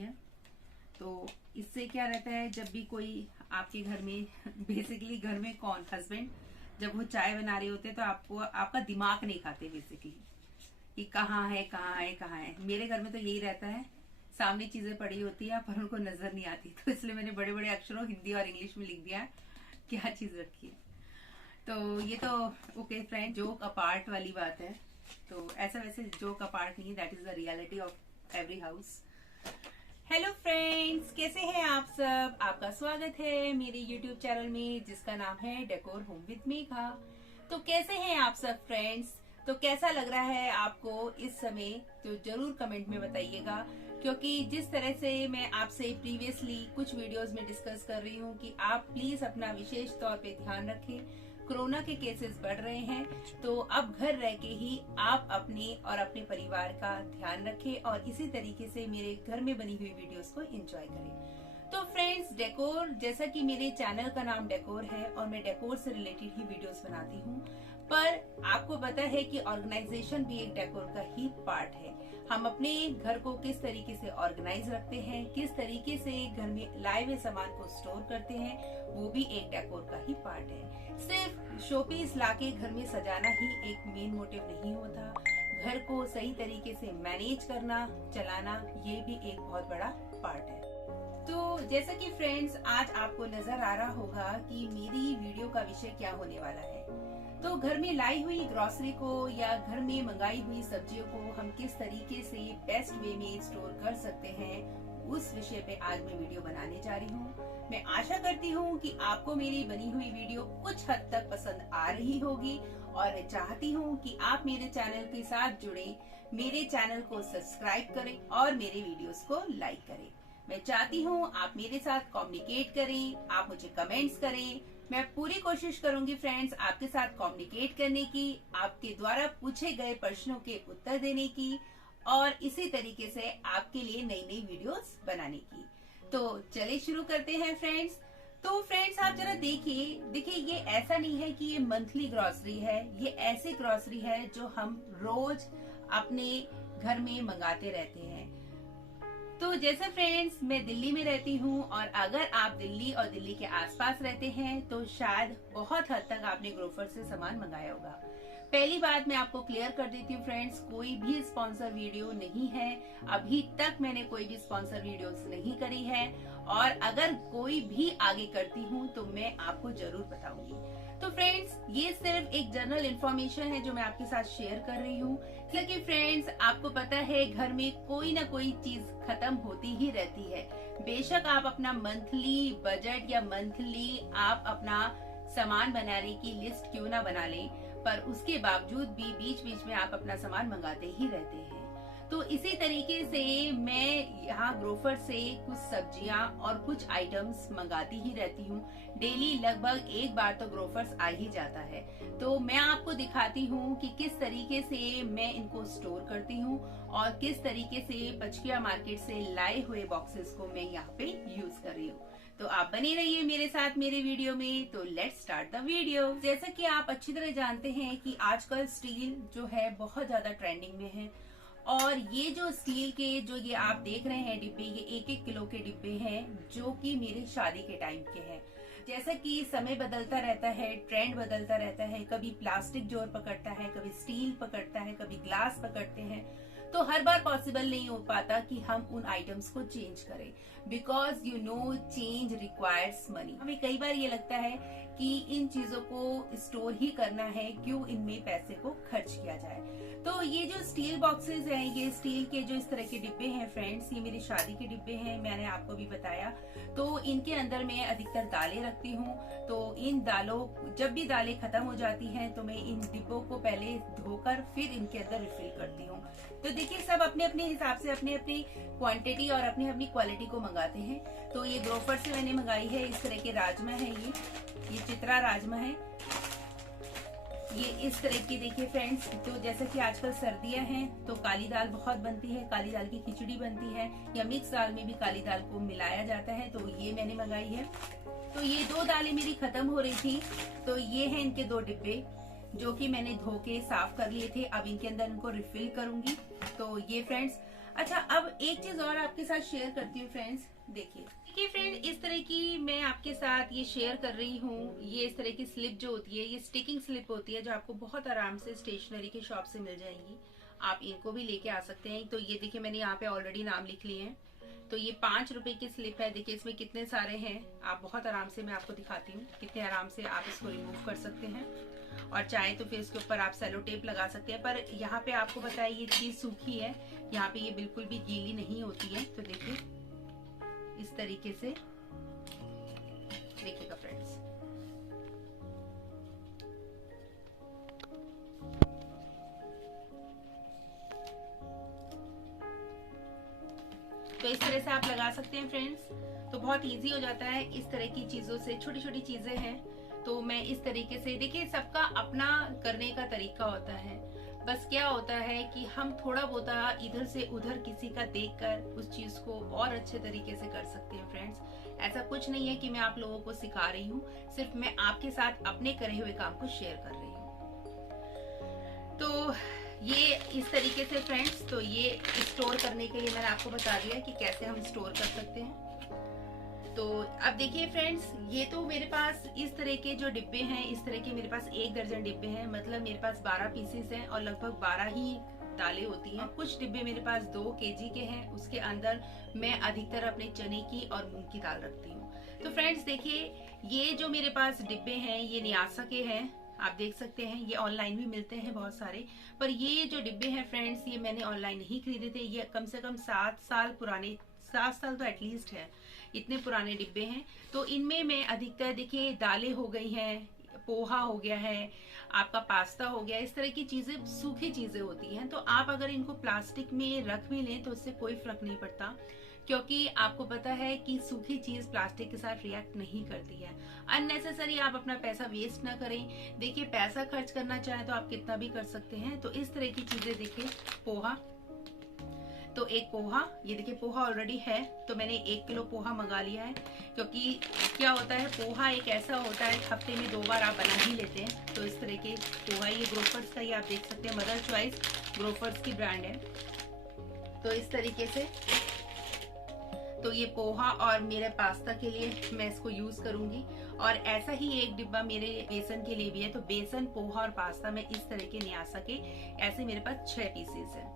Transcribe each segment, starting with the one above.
है। तो इससे क्या रहता है, जब भी कोई आपके घर में बेसिकली घर में कौन हस्बैंड जब वो चाय बना रहे होते हैं तो आपको आपका दिमाग नहीं खाते बेसिकली कि कहाँ है कहाँ है कहाँ है। मेरे घर में तो यही रहता है, सामने चीजें पड़ी होती है पर उनको नजर नहीं आती, तो इसलिए मैंने बड़े बड़े अक्षरों हिंदी और इंग्लिश में लिख दिया है क्या चीज रखी है। तो ये तो ओके फ्रेंड, जोक अपार्ट वाली बात है। तो ऐसा वैसे जोक अपार्ट नहीं, that is the reality of every house. Hello friends, कैसे हैं आप सब? आपका स्वागत है मेरे यूट्यूब चैनल में जिसका नाम है डेकोर होम विद मेघा। तो कैसे हैं आप सब फ्रेंड्स? तो कैसा लग रहा है आपको इस समय? तो जरूर कमेंट में बताइएगा, क्योंकि जिस तरह से मैं आपसे प्रीवियसली कुछ वीडियोस में डिस्कस कर रही हूँ कि आप प्लीज अपना विशेष तौर पे ध्यान रखें। कोरोना के केसेस बढ़ रहे हैं, तो अब घर रह के ही आप अपने और अपने परिवार का ध्यान रखें और इसी तरीके से मेरे घर में बनी हुई वीडियोस को एंजॉय करें। तो फ्रेंड्स, डेकोर, जैसा कि मेरे चैनल का नाम डेकोर है और मैं डेकोर से रिलेटेड ही वीडियोस बनाती हूँ, पर आपको पता है कि ऑर्गेनाइजेशन भी एक डेकोर का ही पार्ट है। हम अपने घर को किस तरीके से ऑर्गेनाइज रखते हैं, किस तरीके से घर में लाए हुए सामान को स्टोर करते हैं, वो भी एक डेकोर का ही पार्ट है। सिर्फ शोपीस लाके घर में सजाना ही एक मेन मोटिव नहीं होता, घर को सही तरीके से मैनेज करना, चलाना, ये भी एक बहुत बड़ा पार्ट है। तो जैसा कि फ्रेंड्स, आज आपको नजर आ रहा होगा कि मेरी वीडियो का विषय क्या होने वाला है। तो घर में लाई हुई ग्रोसरी को या घर में मंगाई हुई सब्जियों को हम किस तरीके से बेस्ट वे में स्टोर कर सकते हैं, उस विषय पे आज मैं वीडियो बनाने जा रही हूँ। मैं आशा करती हूँ कि आपको मेरी बनी हुई वीडियो कुछ हद तक पसंद आ रही होगी और मैं चाहती हूँ कि आप मेरे चैनल के साथ जुड़े, मेरे चैनल को सब्सक्राइब करें और मेरे वीडियोस को लाइक करें। मैं चाहती हूँ आप मेरे साथ कम्युनिकेट करें, आप मुझे कमेंट्स करें। मैं पूरी कोशिश करूंगी फ्रेंड्स आपके साथ कम्युनिकेट करने की, आपके द्वारा पूछे गए प्रश्नों के उत्तर देने की और इसी तरीके से आपके लिए नई नई वीडियोस बनाने की। तो चलिए शुरू करते हैं फ्रेंड्स। तो फ्रेंड्स, आप जरा देखिए ये ऐसा नहीं है कि ये मंथली ग्रोसरी है, ये ऐसी ग्रोसरी है जो हम रोज अपने घर में मंगाते रहते हैं। तो जैसे फ्रेंड्स, मैं दिल्ली में रहती हूँ और अगर आप दिल्ली और दिल्ली के आसपास रहते हैं तो शायद बहुत हद तक आपने ग्रोफर से सामान मंगाया होगा। पहली बात मैं आपको क्लियर कर देती हूँ फ्रेंड्स, कोई भी स्पॉन्सर वीडियो नहीं है, अभी तक मैंने कोई भी स्पॉन्सर वीडियोस नहीं करी है और अगर कोई भी आगे करती हूँ तो मैं आपको जरूर बताऊंगी। तो फ्रेंड्स, ये सिर्फ एक जनरल इन्फॉर्मेशन है जो मैं आपके साथ शेयर कर रही हूँ, क्योंकि फ्रेंड्स आपको पता है घर में कोई ना कोई चीज खत्म होती ही रहती है। बेशक आप अपना मंथली बजट या मंथली आप अपना सामान बनाने की लिस्ट क्यों ना बना लें, पर उसके बावजूद भी बीच बीच में आप अपना सामान मंगाते ही रहते हैं। तो इसी तरीके से मैं यहाँ ग्रोफर से कुछ सब्जियां और कुछ आइटम्स मंगाती ही रहती हूँ। डेली लगभग एक बार तो ग्रोफर्स आ ही जाता है। तो मैं आपको दिखाती हूँ कि किस तरीके से मैं इनको स्टोर करती हूँ और किस तरीके से पचकिया मार्केट से लाए हुए बॉक्सेस को मैं यहाँ पे यूज कर रही हूँ। तो आप बने रहिए मेरे साथ मेरे वीडियो में। तो लेट्स स्टार्ट द वीडियो। जैसा कि आप अच्छी तरह जानते हैं कि आजकल स्टील जो है बहुत ज्यादा ट्रेंडिंग में है और ये जो स्टील के जो ये आप देख रहे हैं डिब्बे, ये 1-1 किलो के डिब्बे हैं जो कि मेरे शादी के टाइम के हैं। जैसा कि समय बदलता रहता है, ट्रेंड बदलता रहता है, कभी प्लास्टिक जोर पकड़ता है, कभी स्टील पकड़ता है, कभी ग्लास पकड़ते हैं, तो हर बार पॉसिबल नहीं हो पाता कि हम उन आइटम्स को चेंज करें, because you know change requires money. हमें कई बार ये लगता है कि इन चीजों को स्टोर ही करना है, क्यों इनमें पैसे को खर्च किया जाए। तो ये जो स्टील बॉक्सेस हैं, ये स्टील के जो इस तरह के डिब्बे हैं फ्रेंड्स, ये मेरी शादी के डिब्बे हैं, मैंने आपको भी बताया। तो इनके अंदर मैं अधिकतर दालें रखती हूँ। तो इन दालों, जब भी दालें खत्म हो जाती हैं तो मैं इन डिब्बों को पहले धोकर फिर इनके अंदर रिफिल करती हूँ। तो देखिए, सब अपने अपने हिसाब से अपनी अपनी क्वांटिटी और अपनी अपनी क्वालिटी को मंगाते हैं। तो ये ग्रोफर से मैंने मंगाई है, इस तरह के राजमा है, ये चित्रा राजमा है, ये इस तरह की। देखिए फ्रेंड्स, तो जैसे कि आजकल सर्दियां हैं तो काली दाल बहुत बनती है, काली दाल की खिचड़ी बनती है या मिक्स दाल में भी काली दाल को मिलाया जाता है, तो ये मैंने मंगाई है। तो ये 2 दालें मेरी खत्म हो रही थी, तो ये हैं इनके 2 डिब्बे जो कि मैंने धो के साफ कर लिए थे। अब इनके अंदर इनको रिफिल करूंगी। तो ये फ्रेंड्स, अच्छा, अब एक चीज और आपके साथ शेयर करती हूँ फ्रेंड्स। देखिए फ्रेंड, इस तरह की मैं आपके साथ ये शेयर कर रही हूँ। ये इस तरह की स्लिप जो होती है, ये स्टिकिंग स्लिप होती है, जो आपको बहुत आराम से स्टेशनरी के शॉप से मिल जाएंगी। आप इनको भी लेके आ सकते हैं। तो ये देखिए, मैंने यहाँ पे ऑलरेडी नाम लिख लिए हैं। तो ये 5 रुपए की स्लिप है। देखिए इसमें कितने सारे हैं। आप बहुत आराम से, मैं आपको दिखाती हूँ कितने आराम से आप इसको रिमूव कर सकते हैं। और चाहे तो फिर इसके ऊपर आप सेलो टेप लगा सकते हैं। पर यहाँ पे आपको बताया, ये चीज सूखी है, यहाँ पे ये बिल्कुल भी गीली नहीं होती है। तो देखिए इस तरीके से देखिएगा फ्रेंड्स। तो इस तरह से आप लगा सकते हैं फ्रेंड्स। तो बहुत इजी हो जाता है इस तरह की चीजों से। छोटी छोटी चीजें हैं, तो मैं इस तरीके से, देखिए सबका अपना करने का तरीका होता है। बस क्या होता है कि हम थोड़ा बहुत इधर से उधर किसी का देखकर उस चीज को और अच्छे तरीके से कर सकते हैं फ्रेंड्स। ऐसा कुछ नहीं है कि मैं आप लोगों को सिखा रही हूँ, सिर्फ मैं आपके साथ अपने करे हुए काम को शेयर कर रही हूँ। तो ये इस तरीके से फ्रेंड्स। तो ये स्टोर करने के लिए मैंने आपको बता दिया कि कैसे हम स्टोर कर सकते हैं। तो अब देखिए फ्रेंड्स, ये तो मेरे पास इस तरह के जो डिब्बे हैं, इस तरह के मेरे पास 1 दर्जन डिब्बे हैं। मतलब मेरे पास 12 पीसेस हैं और लगभग 12 ही दालें होती हैं। कुछ डिब्बे मेरे पास 2 केजी के हैं। उसके अंदर मैं अधिकतर अपने चने की और मूंग की दाल रखती हूँ। तो फ्रेंड्स देखिए, ये जो मेरे पास डिब्बे हैं, ये न्यासा के हैं। आप देख सकते हैं, ये ऑनलाइन भी मिलते हैं बहुत सारे। पर ये जो डिब्बे हैं फ्रेंड्स, ये मैंने ऑनलाइन नहीं खरीदे थे। ये कम से कम 7 साल पुराने, 7 साल तो एटलीस्ट है, इतने पुराने डिब्बे हैं। तो इनमें मैं अधिकतर, देखिए दालें हो गई हैं, पोहा हो गया है, आपका पास्ता हो गया, इस तरह की चीजें, सूखी चीजें होती हैं। तो आप अगर इनको प्लास्टिक में रख भी लें तो उससे कोई फर्क नहीं पड़ता, क्योंकि आपको पता है कि सूखी चीज प्लास्टिक के साथ रिएक्ट नहीं करती है। अननेसेसरी आप अपना पैसा वेस्ट ना करें। देखिए पैसा खर्च करना चाहे तो आप कितना भी कर सकते हैं। तो इस तरह की चीजें, देखिए पोहा, तो एक पोहा, ये देखिए पोहा ऑलरेडी है। तो मैंने 1 किलो पोहा मंगा लिया है, क्योंकि क्या होता है, पोहा एक ऐसा होता है हफ्ते में 2 बार आप बना ही लेते हैं। तो इस तरह के पोहा, ये ग्रोफर्स का, ये आप देख सकते हैं, मदर चॉइस ग्रोफर्स की ब्रांड है। तो इस तरीके से, तो ये पोहा और मेरे पास्ता के लिए मैं इसको यूज करूंगी। और ऐसा ही एक डिब्बा मेरे बेसन के लिए भी है। तो बेसन, पोहा और पास्ता में इस तरह के न्यासा के ऐसे मेरे पास 6 पीसेस है।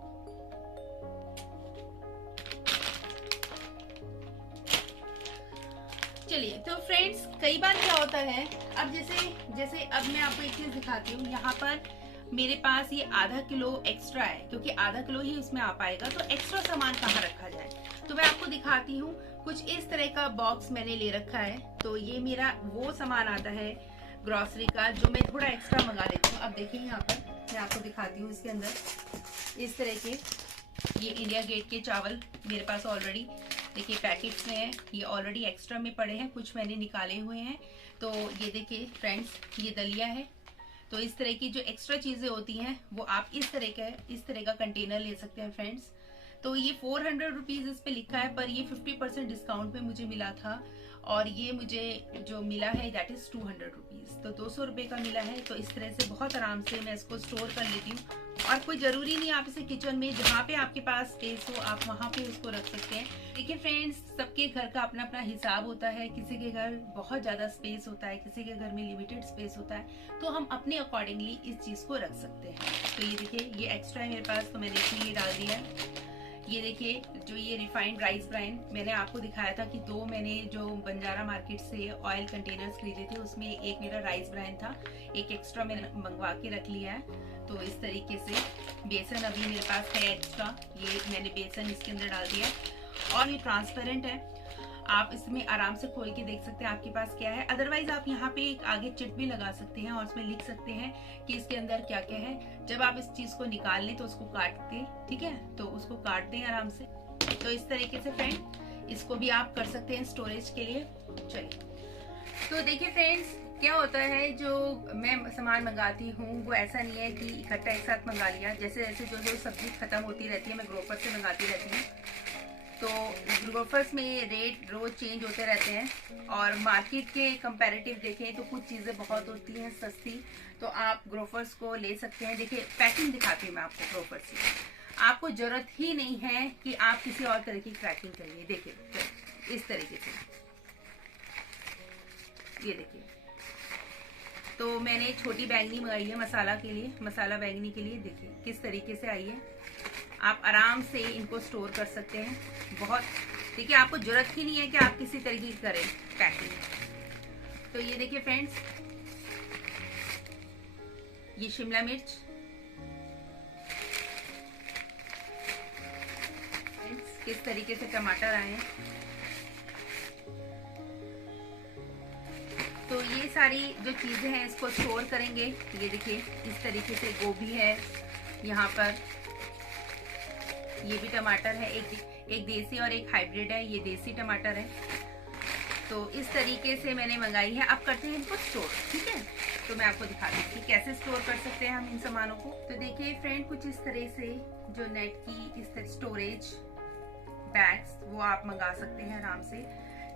चलिए, तो फ्रेंड्स कई बार क्या होता है, अब जैसे अब मैं आपको एक चीज दिखाती हूँ। यहाँ पर मेरे पास ये आधा किलो एक्स्ट्रा है, क्योंकि आधा किलो ही उसमें आ पाएगा। तो एक्स्ट्रा सामान कहाँ रखा जाए, तो मैं आपको दिखाती हूँ। कुछ इस तरह का बॉक्स मैंने ले रखा है। तो ये मेरा वो सामान आता है ग्रोसरी का, जो मैं थोड़ा एक्स्ट्रा मंगा लेती हूँ। अब देखिए यहाँ पर मैं आपको दिखाती हूँ, इसके अंदर इस तरह के ये इंडिया गेट के चावल मेरे पास ऑलरेडी, देखिए पैकेट्स में है। ये ऑलरेडी एक्स्ट्रा में पड़े हैं, कुछ मैंने निकाले हुए हैं। तो ये देखिए फ्रेंड्स, ये दलिया है। तो इस तरह की जो एक्स्ट्रा चीजें होती हैं, वो आप इस तरह का कंटेनर ले सकते हैं फ्रेंड्स। तो ये 400 रुपीज इस पे लिखा है, पर ये 50% डिस्काउंट पे मुझे मिला था। और ये मुझे जो मिला है दैट इज 200 रुपीज, तो 200 रुपए का मिला है। तो इस तरह से बहुत आराम से मैं इसको स्टोर कर लेती हूँ। और कोई जरूरी नहीं आप इसे किचन में, जहाँ पे आपके पास स्पेस हो आप वहाँ पे उसको रख सकते हैं। देखिए फ्रेंड्स, सबके घर का अपना अपना हिसाब होता है। किसी के घर बहुत ज्यादा स्पेस होता है, किसी के घर में लिमिटेड स्पेस होता है। तो हम अपने अकॉर्डिंगली इस चीज को रख सकते हैं। तो ये देखिए, ये एक्स्ट्रा है मेरे पास, तो मैंने इसमें ये डाल दिया है। ये देखिए, जो ये रिफाइंड राइस ब्राइन मैंने आपको दिखाया था कि 2 मैंने जो बंजारा मार्केट से ऑयल कंटेनर्स खरीदे थे, उसमें एक मेरा राइस ब्राइन था, एक एक्स्ट्रा मैंने मंगवा के रख लिया है। तो इस तरीके से बेसन अभी मेरे पास है एक्स्ट्रा, ये मैंने बेसन इसके अंदर डाल दिया। और ये ट्रांसपेरेंट है, आप इसमें आराम से खोल के देख सकते हैं आपके पास क्या है। अदरवाइज आप यहाँ पे एक आगे चिट भी लगा सकते हैं और उसमें लिख सकते हैं कि इसके अंदर क्या क्या है। जब आप इस चीज को निकाल लें तो उसको काट दें, ठीक है, तो उसको काट दें आराम से। तो इस तरीके से फ्रेंड, इसको भी आप कर सकते हैं स्टोरेज के लिए। चलिए, तो देखिए फ्रेंड्स, क्या होता है, जो मैं सामान मंगाती हूँ वो ऐसा नहीं है कि इकट्ठा एक साथ मंगा लिया। जैसे जैसे जो सब्जी खत्म होती रहती है, मैं ग्रोफर से मंगाती रहती हूँ। तो ग्रोफर्स में रेट रोज चेंज होते रहते हैं, और मार्केट के कंपैरेटिव देखें तो कुछ चीज़ें बहुत होती हैं सस्ती। तो आप ग्रोफर्स को ले सकते हैं। देखिए पैकिंग दिखाती हूँ मैं आपको ग्रोफर्स की। आपको जरूरत ही नहीं है कि आप किसी और तरह की क्रैकिंग करिए। देखिए इस तरीके से, ये देखिए। तो मैंने एक छोटी बैंगनी मंगाई है मसाला के लिए, मसाला बैंगनी के लिए। देखिए किस तरीके से आई है। आप आराम से इनको स्टोर कर सकते हैं। बहुत, देखिए आपको जरूरत ही नहीं है कि आप किसी तरीके की करें पैकिंग। तो ये देखिए फ्रेंड्स, ये शिमला मिर्च, किस तरीके से टमाटर आए हैं। तो ये सारी जो चीजें हैं इसको स्टोर करेंगे। ये देखिए इस तरीके से गोभी है यहाँ पर, ये भी टमाटर है, एक देसी और एक हाइब्रिड है। ये देसी टमाटर है। तो इस तरीके से मैंने मंगाई है। अब करते हैं इनको स्टोर, ठीक है। तो मैं आपको दिखाती हूँ कि कैसे स्टोर कर सकते हैं हम इन सामानों को। तो देखिए फ्रेंड, कुछ इस तरह से जो नेट की इस तरह स्टोरेज बैग्स वो आप मंगा सकते हैं आराम से।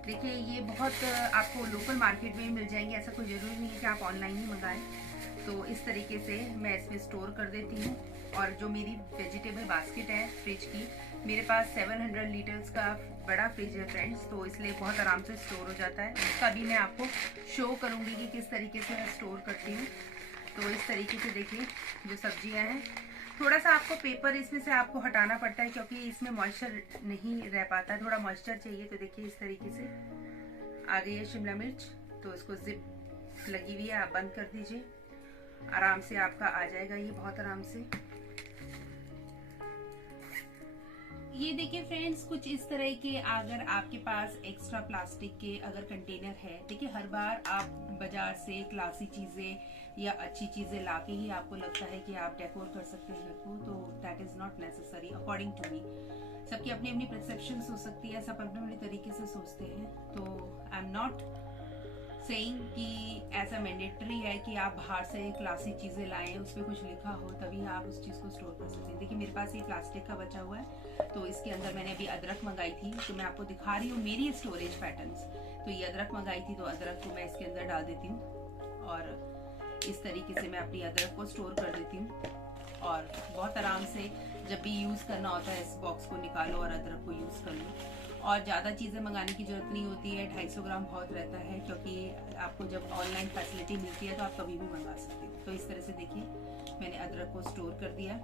देखिए ये बहुत आपको लोकल मार्केट में मिल जाएंगे, ऐसा कोई जरूरी नहीं है कि आप ऑनलाइन ही मंगाएं। तो इस तरीके से मैं इसमें स्टोर कर देती हूँ। और जो मेरी वेजिटेबल बास्केट है फ्रिज की, मेरे पास 700 लीटर्स का बड़ा फ्रिज है फ्रेंड्स, तो इसलिए बहुत आराम से स्टोर हो जाता है। उसका भी मैं आपको शो करूंगी कि किस तरीके से मैं स्टोर करती हूँ। तो इस तरीके से देखिए जो सब्जियां हैं, थोड़ा सा आपको पेपर इसमें से आपको हटाना पड़ता है क्योंकि इसमें मॉइस्चर नहीं रह पाता है, थोड़ा मॉइस्चर चाहिए। तो देखिए इस तरीके से आ गई है शिमला मिर्च। तो इसको जिप लगी हुई है, आप बंद कर दीजिए, आराम से आपका आ जाएगा ये बहुत आराम से। ये देखिए फ्रेंड्स, कुछ इस तरह के अगर आपके पास एक्स्ट्रा प्लास्टिक के अगर कंटेनर है, देखिए हर बार आप बाजार से क्लासी चीजें या अच्छी चीजें लाके ही आपको लगता है कि आप डेकोर कर सकते हैं घर को, तो that is not necessary according to me. सबकी अपनी अपनी परसेप्शन हो सकती है, सब अपने अपने तरीके से सोचते हैं। तो आई एम नॉट सेइंग कि ऐसा मैंडेटरी है कि आप बाहर से क्लासी चीजें लाएं, उसमें कुछ लिखा हो तभी आप उस चीज को स्टोर कर सकते हैं। देखिए मेरे पास ये प्लास्टिक का बचा हुआ है, तो इसके अंदर मैंने अभी अदरक मंगाई थी, तो मैं आपको दिखा रही हूँ मेरी स्टोरेज पैटर्न्स। तो ये अदरक मंगाई थी, तो अदरक को मैं इसके अंदर डाल देती हूँ और इस तरीके से मैं अपनी अदरक को स्टोर कर देती हूँ। और बहुत आराम से जब भी यूज करना होता है इस बॉक्स को निकालो और अदरक को यूज कर लो। और ज्यादा चीजें मंगाने की जरूरत नहीं होती है, 250 ग्राम बहुत रहता है, क्योंकि आपको जब ऑनलाइन फैसिलिटी मिलती है तो आप कभी भी मंगा सकते हो। तो इस तरह से देखिए मैंने अदरक को स्टोर कर दिया।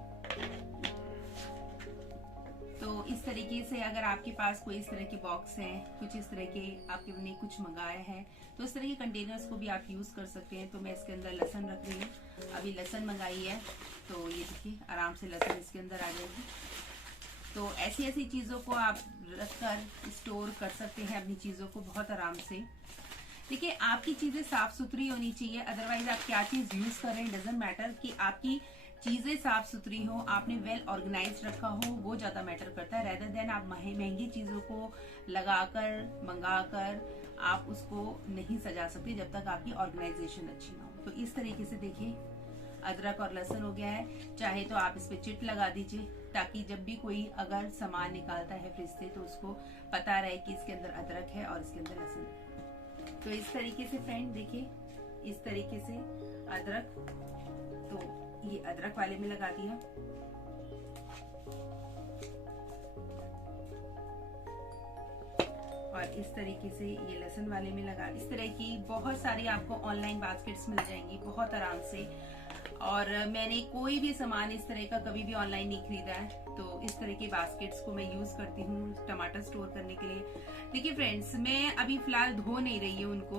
तो इस तरीके से अगर आपके पास कोई इस तरह के बॉक्स हैं, कुछ इस तरह के आपने कुछ मंगाया है, तो इस तरह के कंटेनर्स को भी आप यूज कर सकते हैं। तो मैं इसके अंदर लहसुन रख रही हूँ, अभी लहसुन मंगाई है, तो ये देखिए आराम से लहसुन इसके अंदर आ जाएगी। तो ऐसी ऐसी चीजों को आप रखकर स्टोर कर सकते हैं अपनी चीजों को बहुत आराम से। देखिए आपकी चीजें साफ सुथरी होनी चाहिए, अदरवाइज आप क्या चीज यूज कर रहे हैं डजंट मैटर। कि आपकी चीजें साफ सुथरी हो, आपने वेल ऑर्गेनाइज रखा हो, वो ज्यादा मैटर करता है, रेदर देन आप महंगी चीजों को लगाकर मंगाकर आप उसको नहीं सजा सकते जब तक आपकी ऑर्गेनाइजेशन अच्छी ना हो। तो इस तरीके से देखिए अदरक और लहसुन हो गया है। चाहे तो आप इस पे चिट लगा दीजिए, ताकि जब भी कोई अगर सामान निकालता है फ्रिज से तो उसको पता रहे कि इसके अंदर अदरक है और इसके अंदर लहसुन। तो इस तरीके से फ्रेंड देखिए, इस तरीके से अदरक, तो ये अदरक वाले में लगा दिया। और इस तरीके से ये लहसुन वाले में लगा। इस तरह की बहुत सारी आपको ऑनलाइन बास्केट्स मिल जाएंगी बहुत आराम से। और मैंने कोई भी सामान इस तरह का कभी भी ऑनलाइन नहीं खरीदा है, तो इस तरह के बास्केट्स को मैं यूज करती हूँ टमाटर स्टोर करने के लिए। देखिए फ्रेंड्स, मैं अभी फिलहाल धो नहीं रही हूँ उनको,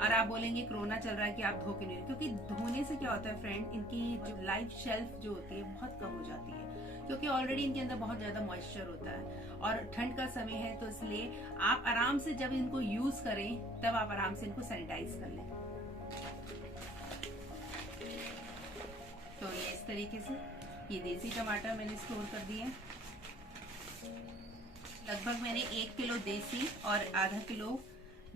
और आप बोलेंगे कोरोना चल रहा है कि आप धो के नहीं रहे, क्योंकि धोने से क्या होता है फ्रेंड, इनकी जो लाइफ शेल्फ जो होती है बहुत कम हो जाती है, क्योंकि ऑलरेडी इनके अंदर बहुत ज्यादा मॉइस्चर होता है और ठंड का समय है। तो इसलिए आप आराम से जब इनको यूज करें तब आप आराम से इनको सैनिटाइज कर लें। तो ये इस तरीके से ये देसी टमाटर मैंने स्टोर कर दिए। लगभग मैंने 1 किलो देसी और आधा किलो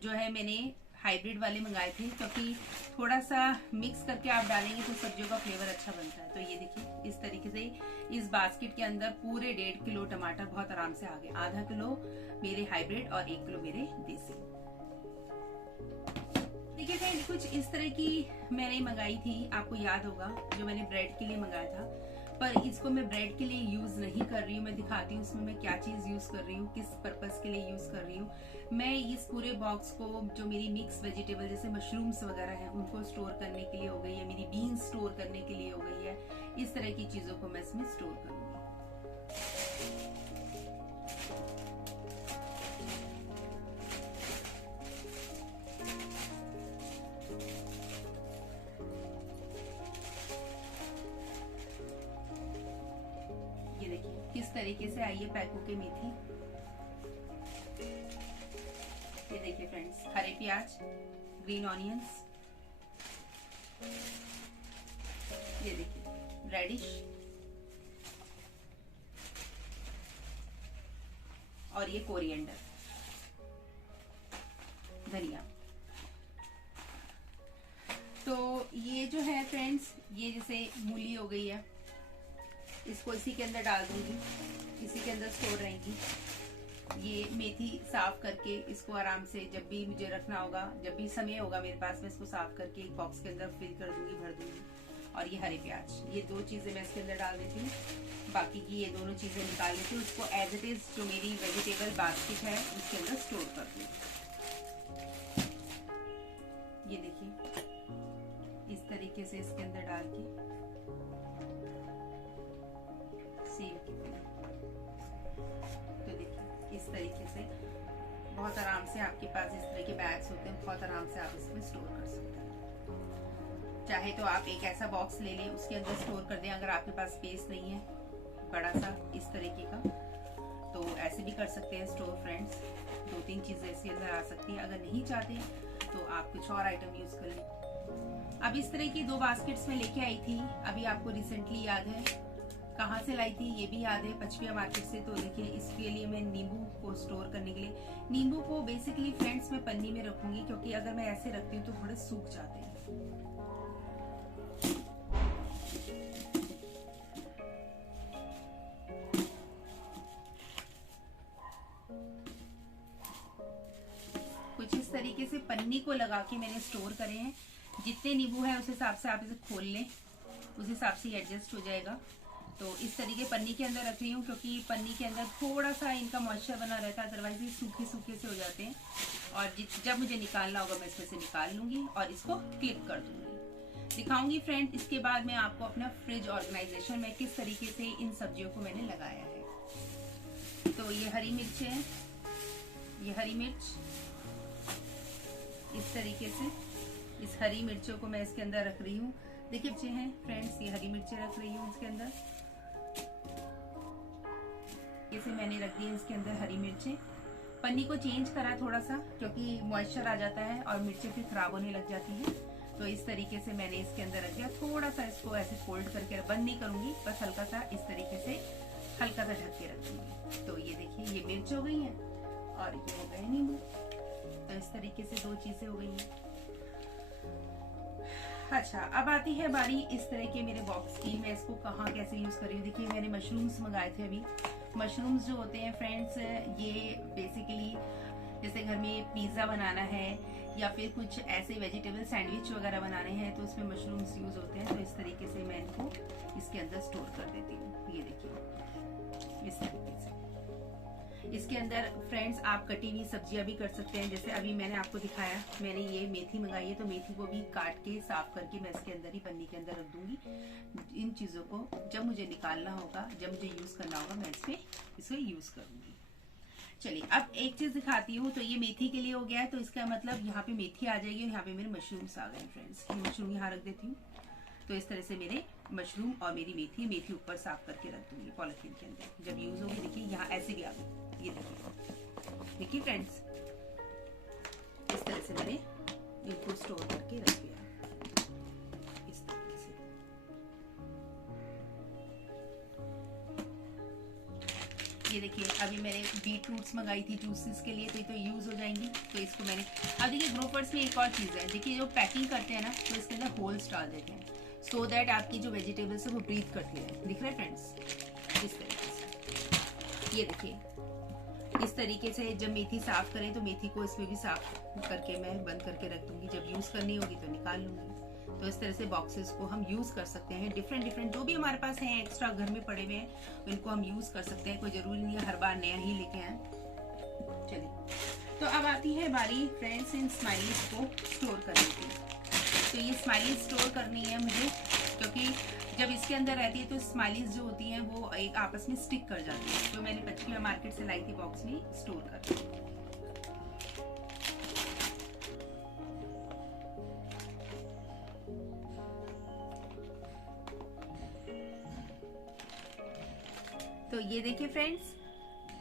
जो है मैंने हाइब्रिड वाले मंगाए थे, क्योंकि थोड़ा सा मिक्स करके आप डालेंगे तो सब्जियों का फ्लेवर अच्छा बनता है। तो ये देखिए इस तरीके से इस बास्केट के अंदर पूरे 1.5 किलो टमाटर बहुत आराम से आ गए। आधा किलो मेरे हाइब्रिड और 1 किलो मेरे देसी। देखिए फ्रेंड, कुछ इस तरह की मैंने मंगाई थी, आपको याद होगा जो मैंने ब्रेड के लिए मंगाया था, पर इसको मैं ब्रेड के लिए यूज नहीं कर रही हूँ। मैं दिखाती हूँ इसमें मैं क्या चीज यूज कर रही हूँ, किस पर्पस के लिए यूज कर रही हूँ। मैं इस पूरे बॉक्स को, जो मेरी मिक्स वेजिटेबल जैसे मशरूम्स वगैरह हैं, उनको स्टोर करने के लिए हो गई है, मेरी बीन्स स्टोर करने के लिए हो गई है, इस तरह की चीजों को मैं इसमें स्टोर करूंगी। ये देखिए किस तरीके से आई है पैक होके मेथी। ये देखिए फ्रेंड्स, हरे प्याज, ग्रीन ऑनियंस, ये देखिए रेडिश, और ये कोरिएंडर, धनिया। तो ये जो है फ्रेंड्स, ये जैसे मूली हो गई है, इसको इसी के अंदर डाल दूंगी, इसी के अंदर स्टोर रहेंगी। ये मेथी साफ करके इसको आराम से जब भी मुझे रखना होगा, जब भी समय होगा मेरे पास, मैं इसको साफ करके एक बॉक्स के अंदर फिल कर दूंगी, भर दूंगी। और ये हरे प्याज, ये दो चीजें मैं इसके अंदर डाल देती हूँ। बाकी की ये दोनों चीजें निकाल लेती हूँ, उसको एज इट इज जो मेरी वेजिटेबल बास्केट है उसके अंदर स्टोर कर दूँ। ये देखिए इस तरीके से इसके अंदर डाल के सेव की तरह। तो देखिए इस तरीके से बहुत आराम से आपके पास इस तरह के बैग्स होते हैं, बहुत आराम से आप इसमें स्टोर कर सकते हैं। चाहे तो आप एक ऐसा बॉक्स ले लें, उसके अंदर स्टोर कर दें, अगर आपके पास स्पेस नहीं है बड़ा सा इस तरीके का, तो ऐसे भी कर सकते हैं स्टोर फ्रेंड्स। 2-3 चीजें इसके अंदर आ सकती हैं। अगर नहीं चाहते तो आप कुछ और आइटम यूज कर लें। अब इस तरह की 2 बास्केट्स में लेके आई थी, अभी आपको रिसेंटली याद है कहाँ से लाई थी ये भी याद है, पचपिया मार्केट से। तो देखिए इसके लिए मैं नींबू को स्टोर करने के लिए, नींबू को बेसिकली फ्रेंड्स मैं पन्नी में रखूंगी, क्योंकि अगर मैं ऐसे रखती हूँ तो थोड़े सूख जाते हैं। कुछ इस तरीके से पन्नी को लगा के मैंने स्टोर करे हैं। जितने नींबू है उस हिसाब से आप इसे खोल लें, उस हिसाब से एडजस्ट हो जाएगा। तो इस तरीके पन्नी के अंदर रख रही हूँ, क्योंकि पन्नी के अंदर थोड़ा सा इनका मॉइस्चर बना रहता है, अदरवाइज ये सूखे सूखे से हो जाते हैं। और जब मुझे निकालना होगा मैं इसमें से निकाल लूंगी और इसको क्लिप कर दूंगी। दिखाऊंगी फ्रेंड इसके बाद मैं आपको अपना फ्रिज ऑर्गेनाइजेशन में किस तरीके से इन सब्जियों को मैंने लगाया है। तो ये हरी मिर्च है, ये हरी मिर्च इस तरीके से, इस हरी मिर्चों को मैं इसके अंदर रख रही हूँ। देखिए अच्छे हैं फ्रेंड्स, ये हरी मिर्चें रख रही हूँ इसके अंदर। इसे मैंने रख दी है इसके अंदर हरी मिर्चें। पन्नी को चेंज करा थोड़ा सा, क्योंकि मॉइस्चर आ जाता है और मिर्चें फिर खराब होने लग जाती हैं। तो इस तरीके से मैंने इसके अंदर रख दिया। थोड़ा सा इसको ऐसे फोल्ड करके, बंद नहीं करूंगी, बस हल्का सा इस तरीके से हल्का सा ढक के रखूंगी। तो ये देखिए ये मिर्च हो गई है और ये हो गए नींबू। तो इस तरीके से 2 चीजें हो गई हैं। अच्छा, अब आती है बारी इस तरह के मेरे बॉक्स की, मैं इसको कहाँ कैसे यूज कर रही हूँ। देखिए मैंने मशरूम्स मंगाए थे अभी। मशरूम्स जो होते हैं फ्रेंड्स, ये बेसिकली जैसे घर में पिज्जा बनाना है या फिर कुछ ऐसे वेजिटेबल सैंडविच वगैरह बनाने हैं, तो उसमें मशरूम्स यूज होते हैं। तो इस तरीके से मैं इनको इसके अंदर स्टोर कर देती हूँ। ये देखिए इस तरीके से। इसके अंदर फ्रेंड्स आप कटी हुई सब्जियां भी कर सकते हैं। जैसे अभी मैंने आपको दिखाया, मैंने ये मेथी मंगाई है, तो मेथी को भी काट के साफ करके मैं इसके अंदर ही पन्नी के अंदर रख दूंगी। इन चीजों को जब मुझे निकालना होगा, जब मुझे यूज करना होगा, मैं इसको यूज करूंगी। चलिए अब एक चीज दिखाती हूँ। तो ये मेथी के लिए हो गया है, तो इसका मतलब यहाँ पे मेथी आ जाएगी और यहाँ पे मेरे मशरूम्स आ गए फ्रेंड्स। मशरूम यहाँ रख देती हूँ। तो इस तरह से मेरे मशरूम और मेरी मेथी ऊपर साफ करके रख दूंगी पॉलिथीन के अंदर। जब यूज होगी देखिए यहाँ ऐसे भी आ गई, ये देखिए फ्रेंड्स, इस तरह से मैंने इनको स्टोर करके रख दिया इस तरीके से। ये देखिए अभी मैंने बीट रूट्स मंगाई थी जूसेस के लिए, तो ये तो यूज हो जाएंगी। तो इसको मैंने, अब देखिए ग्रोफर्स में एक और चीज है, देखिए जो पैकिंग करते हैं ना, तो इसके अंदर होल्स डाल देते हैं, सो दैट आपकी जो वेजिटेबल्स है वो ब्रीथ करती है। दिख रहा है फ्रेंड्स, इस तरीके से। ये देखिए इस तरीके से जब मेथी साफ करें तो मेथी को इसमें भी साफ करके मैं बंद करके रख दूंगी। जब यूज करनी होगी तो निकाल लूंगी। तो इस तरह से बॉक्सेस को हम यूज कर सकते हैं। डिफरेंट जो भी हमारे पास हैं एक्स्ट्रा घर में पड़े हुए हैं इनको हम यूज कर सकते हैं, कोई जरूरी नहीं है हर बार नया ही लेके आए। चलिए, तो अब आती है बारी फ्रेंड्स इन स्माइलीज को स्टोर करने की। तो ये स्माइलीज स्टोर करनी है मुझे, क्योंकि जब इसके अंदर रहती है तो स्माइलीज जो होती हैं वो एक आपस में स्टिक कर जाती है। तो मैंने 25 मार्केट से लाई थी बॉक्स में स्टोर कर। तो ये देखिए फ्रेंड्स,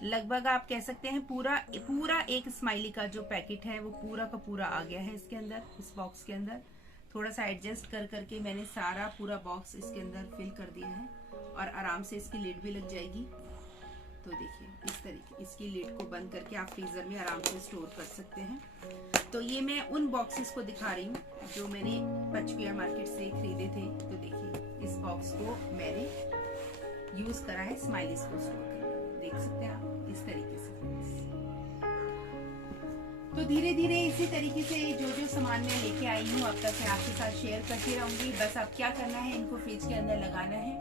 लगभग आप कह सकते हैं पूरा एक स्माइली का जो पैकेट है वो पूरा का पूरा आ गया है इसके अंदर, इस बॉक्स के अंदर। थोड़ा सा एडजस्ट कर करके मैंने सारा पूरा बॉक्स इसके अंदर फिल कर दिया है और आराम से इसकी लिड भी लग जाएगी। तो देखिए इस तरीके इसकी लिड को बंद करके आप फ्रीजर में आराम से स्टोर कर सकते हैं। तो ये मैं उन बॉक्सेस को दिखा रही हूँ जो मैंने 25 मार्केट से खरीदे थे। तो देखिए इस बॉक्स को मैंने यूज करा है स्माइलीज को स्टोर करने, देख सकते हैं आप इस तरीके से। तो धीरे धीरे इसी तरीके से जो सामान मैं लेके आई हूँ अब तक मैं आपके साथ शेयर करती रहूंगी। बस अब क्या करना है, इनको फ्रिज के अंदर लगाना है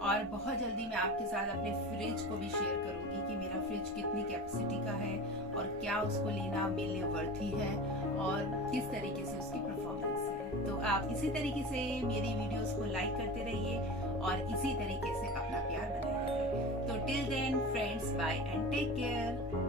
और बहुत जल्दी मैं आपके साथ अपने फ्रिज को भी शेयर करूंगी कि मेरा फ्रिज कितनी कैपेसिटी का है और क्या उसको लेना मेरे लिए वर्थी है और किस तरीके से उसकी परफॉर्मेंस है। तो आप इसी तरीके से मेरी वीडियोस को लाइक करते रहिए और इसी तरीके से अपना प्यार बनाए रहिए। तो till then friends, bye and take care.